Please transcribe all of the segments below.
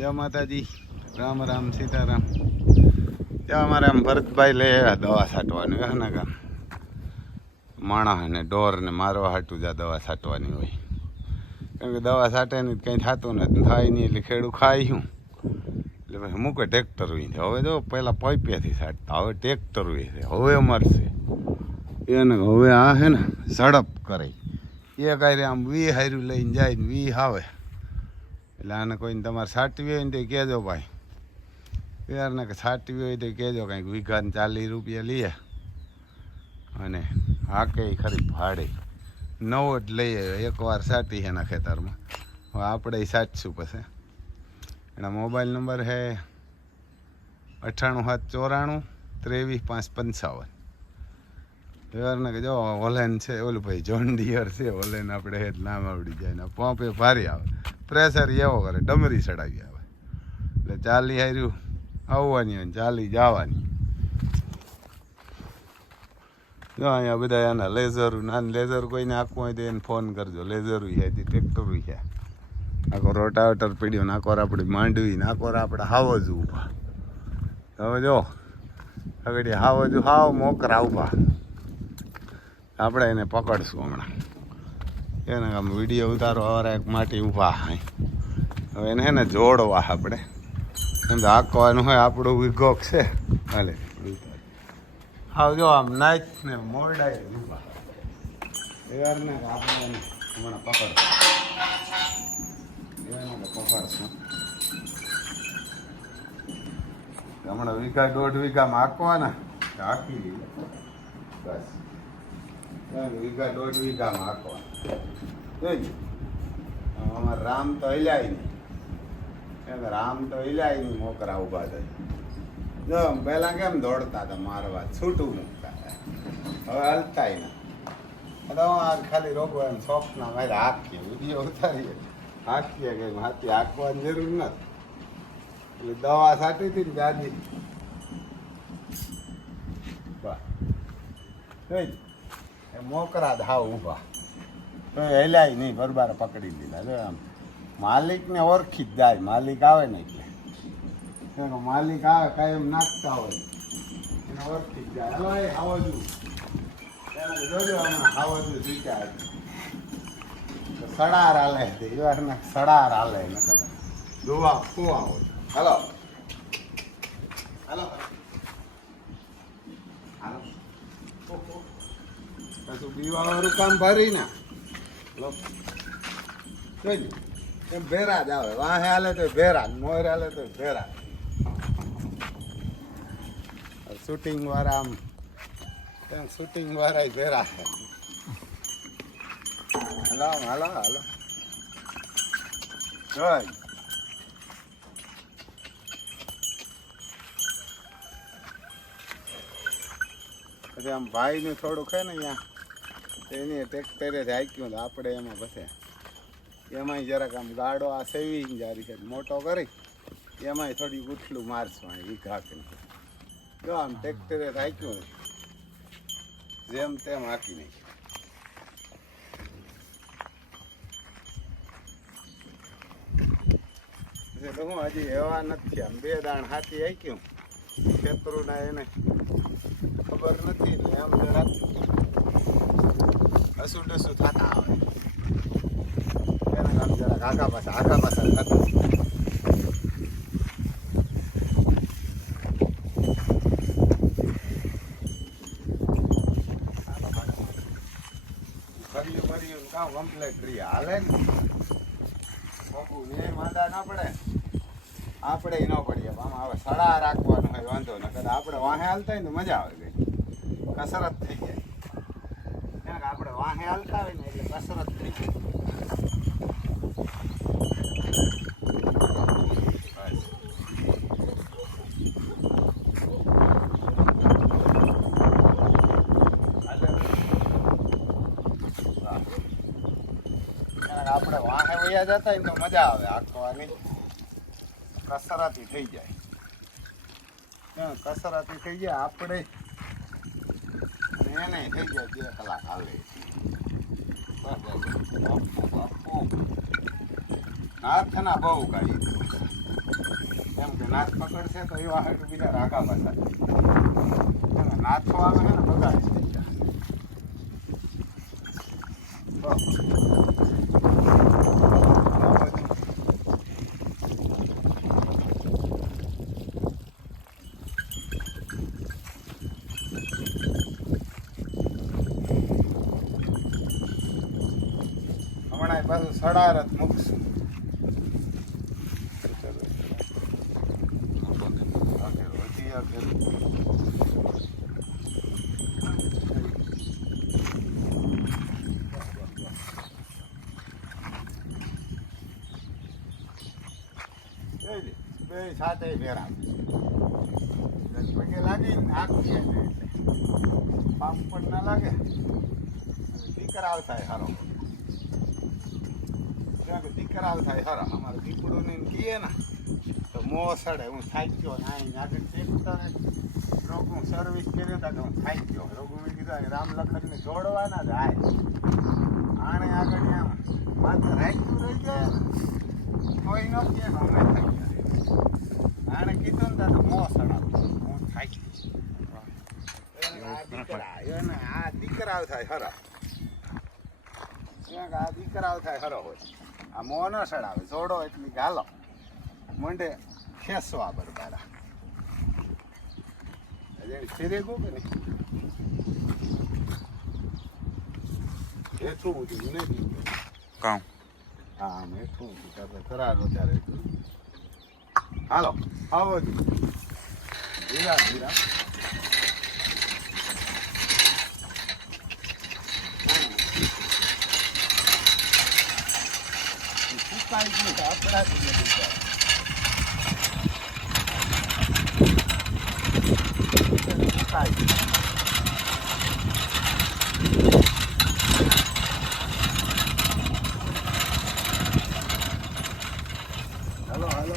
જય માતાજી, રામ રામ, સીતારામ. ત્યાં અમારે આમ ભરતભાઈ લે દવા છાંટવાની હોય ને કામ માણસ ને ઢોર ને મારવા હાટું જ દવા છાંટવાની હોય. કેમ કે દવા છાંટે ને કંઈ થતું નથી, થાય નહીં એટલે ખેડૂત ખાય શું એટલે પછી મૂકે ટ્રેક્ટર હોય. હવે જો પહેલાં પૈપિયાથી છાંટતા, હવે ટ્રેક્ટર હોય છે, હવે મરશે એને. હવે આ છે ને ઝડપ કરે એ કાંઈ આમ વી હાર્યું લઈને જાય ને વી આવે એટલે આને કોઈને તમારે છાંટવી હોય ને તો કહેજો ભાઈ યારને, કે છાંટવી હોય તો કહેજો. કંઈક વીઘાને 40 રૂપિયા લઈએ અને હાકે ખરી ભાડે નવો જ લઈ આવ્યો. એકવાર છાંટી એના ખેતરમાં, હવે આપણે છાંટશું. પછી એના મોબાઈલ નંબર છે 98 794 23 555. યારને કે જો ઓલેન છે, ઓલું ભાઈ જોન ડિયર છે ઓલેન, આપણે હેત નામ આવડી જાય ને પંપે ભારી આવે, પ્રેશર એવો કરે ડમરી ચડાવી આવે એટલે 40 હાર્યું આવવાની હોય ને 40 જવાની. જો અહીંયા બધા એના લેઝર નાના લેઝર કોઈને આખવું હોય તો એને ફોન કરજો. લેઝર છે, ટ્રેક્ટર છે, આખો રોટાવેટર પીડ્યો, નાકોર આપણી માંડવી, નાકોર આપણે હાવજ ઊભા. હવે જો આગળ હાવજ હાવ મોકરા ઊભા, આપણે એને પકડશું હમણાં. એને આમ વિડીયો ઉતારો વાળા એક માટી ઊભા. હવે એને હે ને જોડવા આપણે એમ તો હાંકવાનું હોય, આપણું વિઘોક છે હાલે. હાવ જો આમ નાચ ને મોરડાય ઊભા યારને આપણે એને હમણાં પકડશું. હમણાં વીઘા 1.5 વીઘામાં હાંકવાના હાંકી લીધે બસ. વીઘા 1.5 વીઘામાં હાંકવાના. અમારે રામ તો હિલાય નહીં, રામ તો હિલાય નહીં, મોકરા ઊભા થાય. જો પહેલાં કેમ દોડતા હતા મારવા, છૂટું મૂકતા હતા, હવે હલતાય ના. તો ખાલી રોગો એમ શોખના મારે હાંકીએ, વિડીયો ઉતારીએ, હાંકીએ કે હાથી હાંકવાની જરૂર નથી. એટલે દવા છાંટી હતી ને ગાડી બસ મોકરા ધાવ ઊભા તો હેલાય નહીં, બરબાર પકડી લીધા. જો આમ માલિકને ઓળખી જ જાય, માલિક આવે ને એટલે માલિક આવે કાયમ નાખતા હોય એને ઓળખી જ જાય. હલો એ હાવજુ જોજો, હમણાં હાવજુ શીખ્યા સડાર હાલે ને, સડાર હાલે ને દુવા ફુવા હોય. હલો હલો હાલો કશું પીવા વાળું કામ ભરી ને જોઈ એમ ભેરા જ આવે. વાહે હાલે તો ભેરા, મોર હાલે તો ભેરા. શૂટિંગ વાળા આમ શૂટિંગ વાળા ભેરા. હલો હાલો હાલો જોઈ પછી આમ ભાઈનું થોડુંક છે ને અહીંયા એની ટ્રેક્ટરે હાંક્યું તો આપણે એમાં પછી એમાંય જરાક આમ ગાડો આ સેવિંગ જારી છે મોટો કરી એમાંય થોડી ગુઠલું મારશું અહીં વીઘા કે જો આમ ટ્રેક્ટરે હાંક્યું જેમ તેમ હાંકી નાખ્યું. તો હું હજી એવા નથી, આમ 2 દાણ હાથી હાંક્યું ખેતરું ના એને ખબર નથી એટલે એમ જરાક હસું ડસું થતા આવે એને આમ જરાક આગા પાછા થતા. કર્યું મર્યું કામ કમ્પ્લેટ રહી હાલે ને બાપુ એ માંદા ના પડે, આપણે ન પડીએ. આમાં હવે સડા રાખવાનું હોય વાંધો ન કરે, આપણે વાહે હાલતા હોય ને મજા આવે ગઈ, કસરત થઈ જાય. કારણ કે આપણે વાહે હાલતા હોય ને એટલે કસરત થઈ જાય. આપણે વાહે વયા જતા હોય તો મજા આવે હાંકવાની, કસરતી થઈ જાય. કસરતી થઈ જાય આપણે એને થઈ જાય 2 કલાક હાલે. હાથના બહુ કાઢી નાથ પકડશે તો એવા હાટું બીજા રાગા પાછા નાથો આવે છે ને બગાડ થઈ જાય. હમણાં પાછું સડારત મૂકશું. બે સાથે ફેરા પગે લાગીને આખી પાપ પણ ના લાગે દીકરાવ થાય સારો દીકરાવ થાય સારો. અમારે દીકરું ને કહીએ ને તો મોં સડે. હું થાક્યો ને અહીં આગળ ટ્રેક્ટર રોગનું સર્વિસ કર્યો હતા કે હું થાક્યો. રોગું મેં કીધું રામ લખનને જોડવાના જ હાય આણે આગળ આમ માત્ર રાખ્યું રહી જાય કોઈ ન કે અમે થઈ ગયા. આણે કીધું ને તો મોં સડાવ હું થાકી. આ દીકરાવ થાય હરા. આ દીકરાવ થાય હરો હોય. આ મોં ન સડાવે જોડો એટલી ગાલો મંડે ખેસવા બરબારા ફેરે ગો કે નહીં હેઠું ઊંધું નહીં કામ. હા આમ હેઠું ઊંધું કરારો ત્યારે હાલો આવો ધીરા ધીરા હલો હલો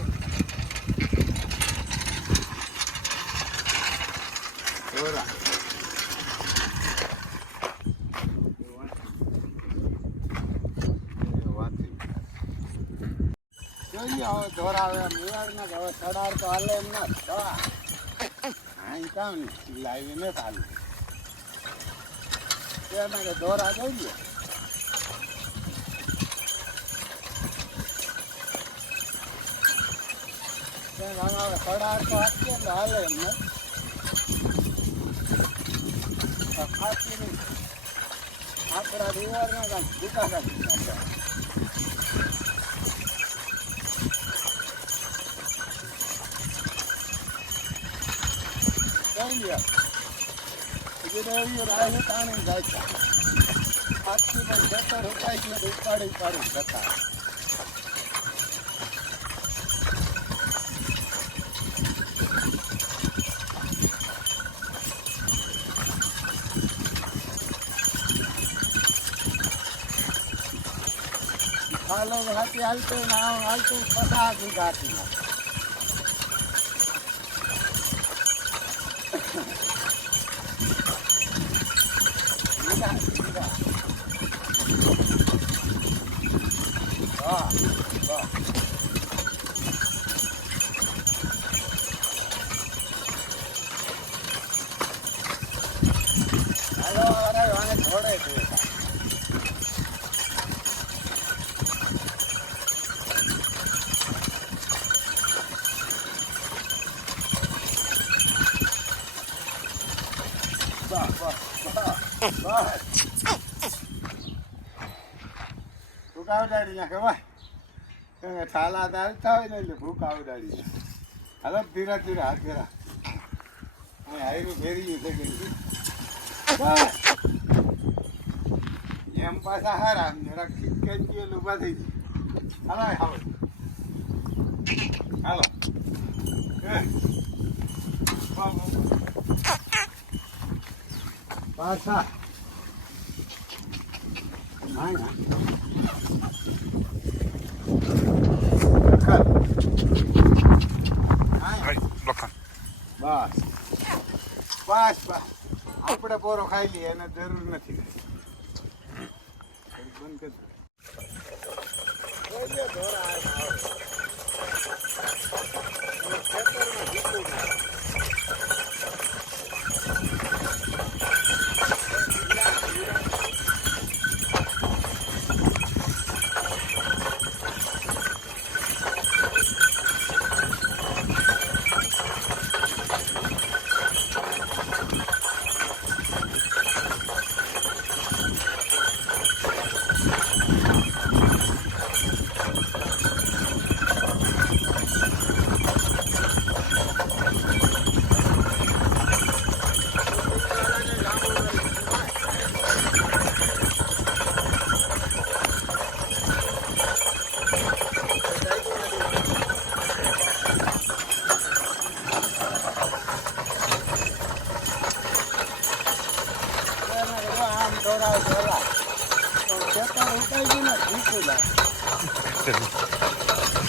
જોઈએ હવે ધોરાવે મેવાડના હવે સડાર તો હાલે એમ ના દવા અહીં કામ લાવીને ચાલુ તેના કે ધોરા જોઈએ. હવે સડાર તો આપીએ ને હાલે એમને ખાસ કરીને આપણા રિવારના કામ ભૂકા કાઢી રાહે તાણે જાય છે. આજથી પણ ખેતર રોકાઈ ગયો તો ઉપાડી જતા. હાલો હાથી હાલતો ના હાલતો 50 વીઘાથી હાલો અરે આને છોડે છે. ભૂકા ઉડાડી નાખે ભાઈ ઠાલા ચાલતા હોય ને એટલે ભૂકા ઉડાડી નાખે. હાલો ધીરા ધીરા હાથ ફેરા હાઈરું ફેરી ગયું છે એમ પાછા હારા જરા ખીચકાઈ ગયું ઉભા થઈ ગયું. હાલો હાલો પાછા બસ બસ આપણે પોરો ખાઈ લઈએ એને જરૂર નથી. બંધ કરી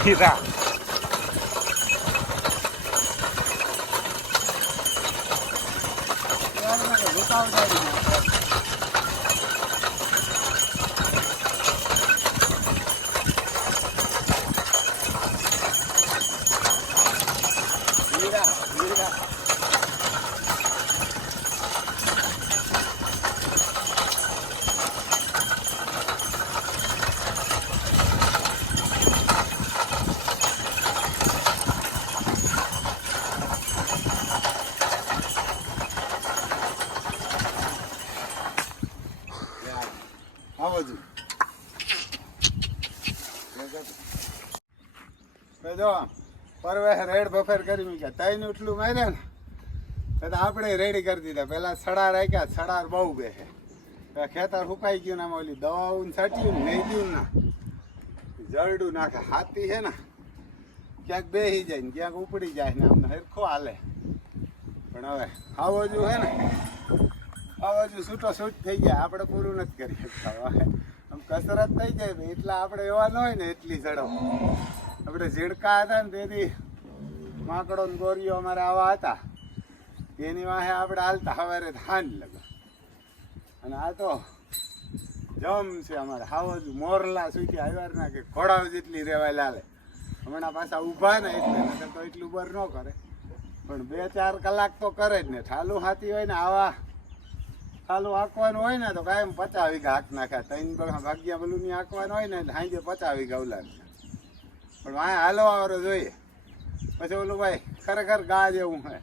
હીરા જો પરવે રેડ બફેર કરી મૂક્યા તઈને ઉઠલું માર્યા ને તો આપણે રેડી કરી દીધા. પેલા સડા રાખ્યા, સડા બહુ બેસે. ખેતર સુકાઈ ગયું ને ઓલી દવાઓ છાટ્યું ને લઈ ગયું ના જરડું નાખે. હાથી છે ને ક્યાંક બેસી જાય ને ક્યાંક ઉપડી જાય ને આમને હરખો હાલે. પણ હવે આ બાજુ છે ને આ બાજુ છૂટો છૂટ થઈ જાય. આપણે પૂરું નથી કરી શકતા. આમ કસરત થઈ જાય એટલા આપણે એવા ન હોય ને એટલી ઝડપ. આપણે ઝીડકા હતા ને તેથી માકડો ને ગોરીઓ અમારે આવા હતા એની વાહે આપણે હાલતા સવારે ધાન લગે. અને આ તો જમ છે અમારે હાવજ મોરલા સુધી આવ્યા ના કે ઘોડાઓ જેટલી રેવાય લાલે. હમણાં પાછા ઊભા ને એટલે તો એટલું બર ન કરે પણ 2-4 કલાક તો કરે જ ને. ઠાલું હાથી હોય ને આવા ઠાલું હાંકવાનું હોય ને તો કાયમ 50 વીઘા હાંક નાખ્યા. 3 ભાગ્યા બલુની હાંકવાનું હોય ને સાંજે 50 વીઘા ઉલાડ. પણ વાંહે હાલવા વાળો જોઈએ. પછી ઓલું ભાઈ ખરેખર ગા જેવું હે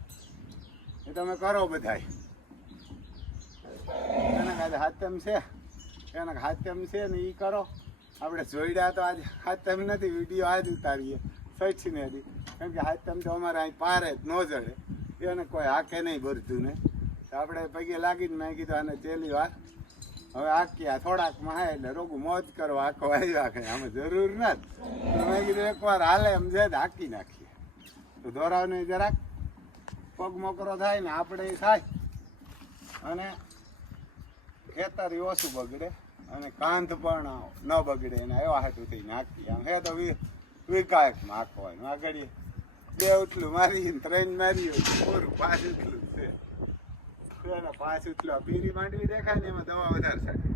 એ તમે કરો બધાય. એના કાંઈ હાથમ છે, એના હાથમ છે ને એ કરો. આપણે જોઈડા તો આજે હાથમ નથી, વિડીયો આજ ઉતારીએ સચીને હતી. કેમ કે હાથમ તો અમારે અહીં પારે જ ન જડે. એને કોઈ હાકે નહીં ભરતું ને તો આપણે પગે લાગીને મેં કીધું આને ચેલી વાર હવે હાક્યા થોડાકમાં હા એટલે રોગું મોજ કરો આખો આવ્યા કંઈ આમાં જરૂર નથી. મેં કીધું એકવાર હાલે એમ છે હાકી નાખીએ તો દોરાવને જરાક પગ મોકરો થાય ને આપણે થાય અને ખેતર ઓછું બગડે અને કાંધ પણ ન બગડે એને એવા હાટું થઈ નાખીએ. આમ હે તો વિકાયકમાં હાંકવાનું આગળ 2 ઉટલું મારી 3 માર્યું પૂરું 5 ઉટલું છે. 5 ઉટલું પીરી માંડવી દેખાય ને એમાં દવા વધારે સારી.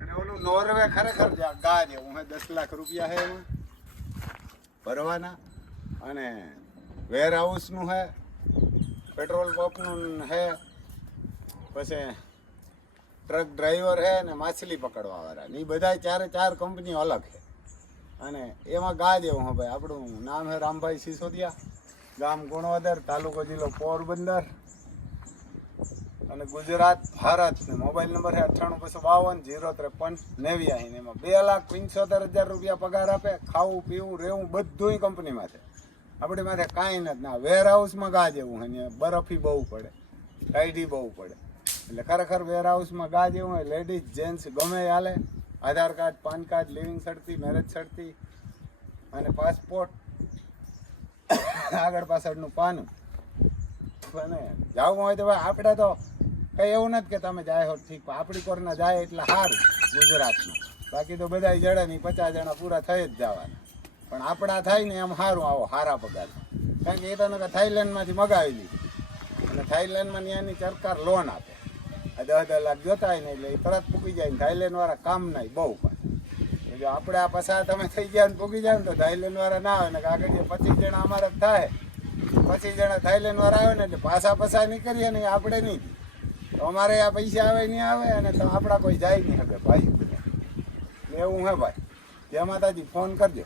અને ઓલું નોર્વે ખરેખર ગા જેવું હે. 10 લાખ રૂપિયા હે એમાં ભરવાના. અને વેર હાઉસનું હે, પેટ્રોલ પંપનું હે, પછી ટ્રક ડ્રાઈવર હે ને માછલી પકડવા વાળા ને એ બધા 4 કંપનીઓ અલગ છે. અને એમાં ગા જેવું હે ભાઈ. આપણું નામ હે રામભાઈ સિસોદિયા, ગામ ગુણવદર, તાલુકો જિલ્લો પોરબંદર અને ગુજરાત ભારત. ને મોબાઈલ નંબર છે 9852 053 89. એમાં 2,75,000 રૂપિયા પગાર આપે. ખાવું પીવું રહેવું બધું કંપનીમાં છે. આપણી માથે કાંઈ નથી. ના વેર હાઉસમાં ગા જેવું હોય. બરફી બહુ પડે, ટાઈડી બહુ પડે. એટલે ખરેખર વેર હાઉસમાં ગા જેવું હોય. લેડીઝ જેન્ટ્સ ગમે હાલે. આધાર કાર્ડ, પાન કાર્ડ, લિવિંગ સર્ટી, મેરેજ સર્ટી અને પાસપોર્ટ, આગળ પાછળનું પાનું. અને જવું હોય તો ભાઈ આપણે તો કંઈ એવું નથી કે તમે જાય હો ઠીક. આપણી કોરના જાય એટલે સારું ગુજરાતમાં. બાકી તો બધા જડે નહીં, 50 જણા પૂરા થઈ જ જવાના. પણ આપણા થાય ને એમ સારું આવો સારા પગાર. કારણ કે એ તો થાઈલેન્ડમાંથી મગાવી લીધી અને થાઈલેન્ડમાં ત્યાંની સરકાર લોન આપે. 10 લાખ જોતા હોય ને એટલે એ તરત પૂકી જાય ને. થાઈલેન્ડવાળા કામ નહીં બહુ પણ. જો આપણે આ પસાર તમે થઈ ગયા ને પૂકી જાય ને તો થાઈલેન્ડવાળા ના આવે ને. આગળ 25 જણા અમારે થાય, 25 જણા થાઈલેન્ડવાળા આવે ને એટલે પસાર નહીં કરીએ ને આપણે નહીં. તો અમારે આ પૈસા આવે નહીં આવે અને તો આપણા કોઈ જાય નહીં હવે ભાઈ. એવું હે ભાઈ. જય માતાજી. ફોન કરજો.